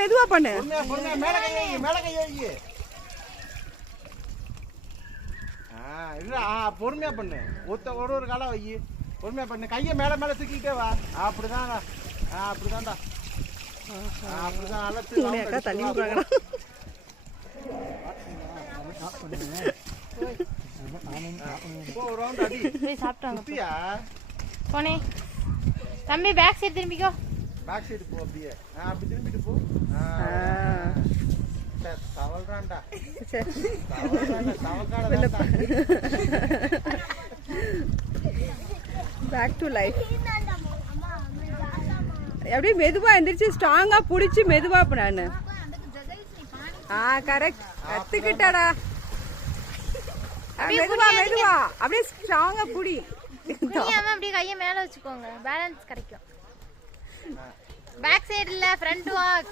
மெதுவா பண்ணு. மேல கை வை, மேல கை வை. இல்ல பொறுமையா பண்ணு. ஒரு காலா வை. பொறுமையா பண்ணு. கையை மேல மேல தூக்கிட்டே வா. அப்படிதான். அப்படிதான்டா. அப்படிதான் அலத்து. தள்ளி விடுறாங்கடா. போனே தம்பி பேக் சைடு திரும்பிக்கோ. பேக் சைடு போ. அப்படியே அப்படி திரும்பிட்டு போ. தவழ்றான்டா. Back to life. அப்படியே மெதுவா எந்திரிச்சு ஸ்ட்ராங்கா புடிச்சு மெதுவா பண்ணு. கரெக்ட். கத்துக்கிட்டாடா. மெதுவா மெதுவா அப்படியே ஸ்ட்ராங்கா புடி. அப்படியே கையை மேல வச்சுக்கோங்க, பேலன்ஸ் கிடைக்கும். பேக் சைடு இல்ல, ஃப்ரண்ட் வாக்.